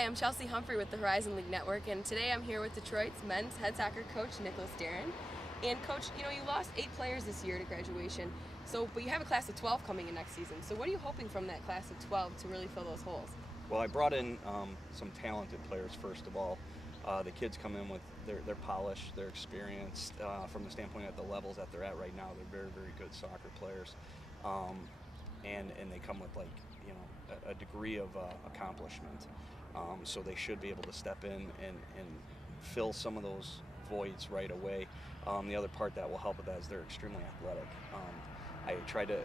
Hi, I'm Chelsea Humphrey with the Horizon League Network, and today I'm here with Detroit's men's head soccer coach, Nicholas Deren. And Coach, you lost 8 players this year to graduation, but you have a class of 12 coming in next season. So what are you hoping from that class of 12 to really fill those holes? Well, I brought in some talented players, first of all. The kids come in with their polished, they're experienced from the standpoint at the levels that they're at right now. They're very, very good soccer players. And they come with a degree of accomplishment. So they should be able to step in and fill some of those voids right away. The other part that will help with that is they're extremely athletic. I try to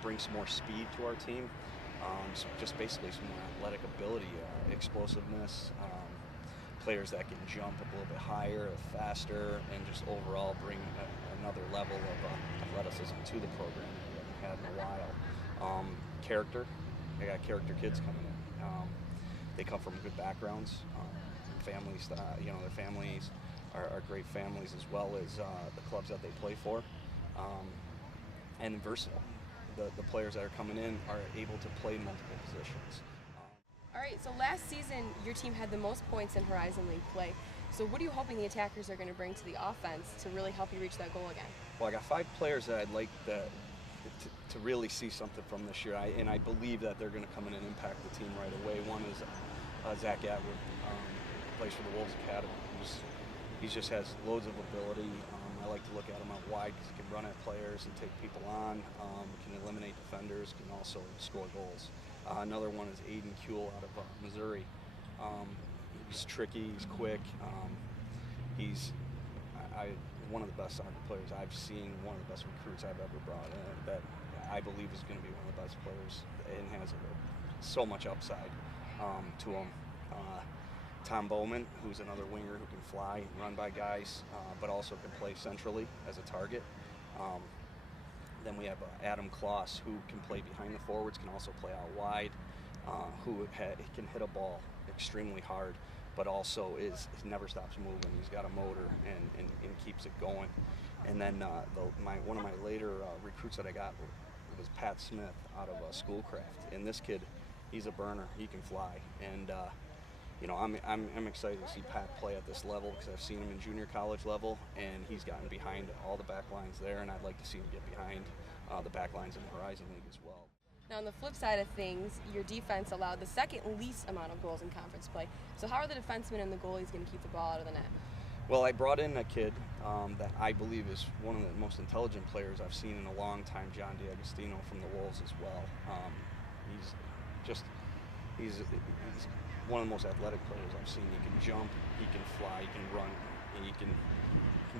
bring some more speed to our team, so just basically some more athletic ability, explosiveness, players that can jump a little bit higher, faster, and just overall bring another level of athleticism to the program that we haven't had in a while. Character, I got character kids coming in. They come from good backgrounds, families that, their families are great families, as well as the clubs that they play for, and versatile. The players that are coming in are able to play multiple positions. All right, so last season your team had the most points in Horizon League play. So what are you hoping the attackers are going to bring to the offense to really help you reach that goal again? Well, I got 5 players that I'd like to really see something from this year, and I believe that they're going to come in and impact the team right away. One is Zach Atwood, plays for the Wolves Academy. He just has loads of ability. I like to look at him out wide because he can run at players and take people on, can eliminate defenders, can also score goals. Another one is Aiden Kuehl out of Missouri. He's tricky, he's quick. He's one of the best soccer players I've seen, one of the best recruits I've ever brought in, that I believe is going to be one of the best players and has so much upside to him. Tom Bowman, who's another winger who can fly and run by guys, but also can play centrally as a target. Then we have Adam Kloss, who can play behind the forwards, can also play out wide, who can hit a ball extremely hard, but also never stops moving. He's got a motor and keeps it going. And then one of my later recruits that I got was Pat Smith out of Schoolcraft. And this kid, he's a burner. He can fly. And I'm excited to see Pat play at this level because I've seen him in junior college level, and he's gotten behind all the back lines there, and I'd like to see him get behind the back lines in the Horizon League as well. Now, on the flip side of things, your defense allowed the second least amount of goals in conference play. So how are the defensemen and the goalies going to keep the ball out of the net? Well, I brought in a kid that I believe is one of the most intelligent players I've seen in a long time, John D'Agostino from the Wolves as well. He's one of the most athletic players I've seen. He can jump, he can fly, he can run, he can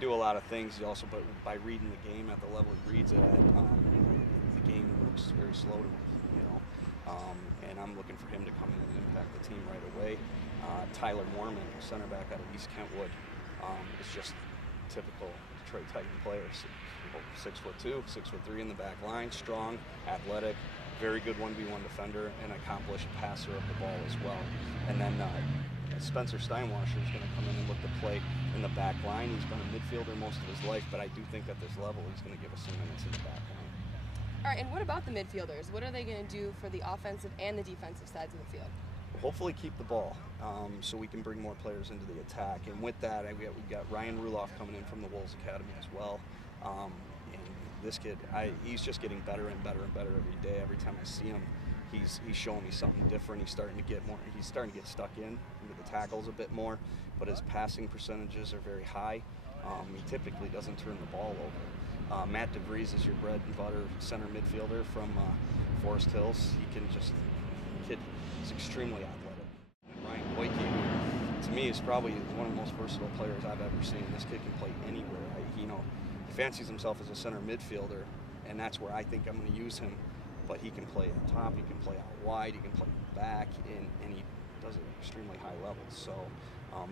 do a lot of things. He also, but by reading the game at the level he reads it at, the game looks very slow to me, and I'm looking for him to come in and impact the team right away. Tyler Moorman, center back out of East Kentwood, is just typical Detroit Titan players. 6'2", 6'3" in the back line, strong, athletic, very good 1v1 defender, and accomplished passer of the ball as well. And then Spencer Steinwasser is going to come in and look to play in the back line. He's been a midfielder most of his life, but I do think at this level he's going to give us some minutes in the back line. All right, and what about the midfielders? What are they going to do for the offensive and the defensive sides of the field? Hopefully keep the ball so we can bring more players into the attack. And with that, we've got Ryan Ruloff coming in from the Wolves Academy as well. And this kid, he's just getting better and better and better every day. Every time I see him, he's showing me something different. He's starting to get stuck into the tackles a bit more, but his passing percentages are very high. He typically doesn't turn the ball over. Matt DeVries is your bread and butter center midfielder from Forest Hills. He's extremely athletic. And Ryan Boyke, to me, is probably one of the most versatile players I've ever seen. This kid can play anywhere. He fancies himself as a center midfielder, and that's where I think I'm going to use him. But he can play up top, he can play out wide, he can play back, and he does it at extremely high levels. So,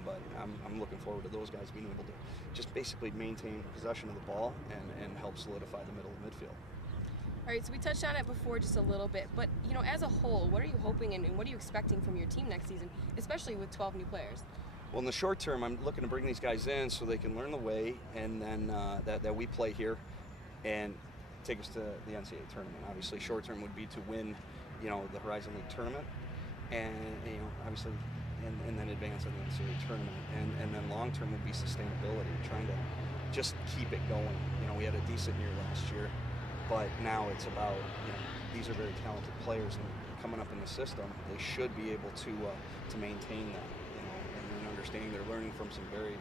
but I'm looking forward to those guys being able to just basically maintain possession of the ball and help solidify the middle of the midfield. All right, so we touched on it before just a little bit, but as a whole, what are you hoping and what are you expecting from your team next season, especially with 12 new players? Well, in the short term, I'm looking to bring these guys in so they can learn the way, and then that we play here and take us to the NCAA tournament. Obviously, short term would be to win, the Horizon League tournament, and obviously and then advance in the NCAA tournament. And then long term would be sustainability, trying to just keep it going. You know, we had a decent year last year, but now it's about, you know, these are very talented players, and coming up in the system, they should be able to maintain that. You know, and then understanding they're learning from some very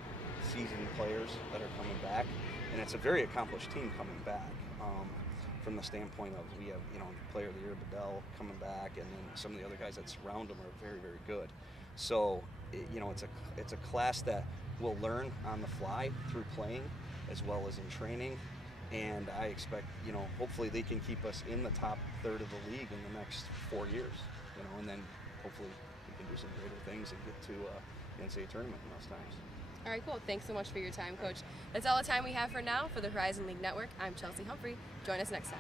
seasoned players that are coming back, and it's a very accomplished team coming back. From the standpoint of, we have, you know, Player of the Year Bedell coming back, and then some of the other guys that surround them are very, very good. So, you know, it's a class that will learn on the fly through playing as well as in training, and I expect, you know, hopefully they can keep us in the top third of the league in the next 4 years, you know, and then hopefully we can do some greater things and get to the NCAA tournament in those times. All right, cool. Thanks so much for your time, Coach. That's all the time we have for now. For the Horizon League Network, I'm Chelsea Humphrey. Join us next time.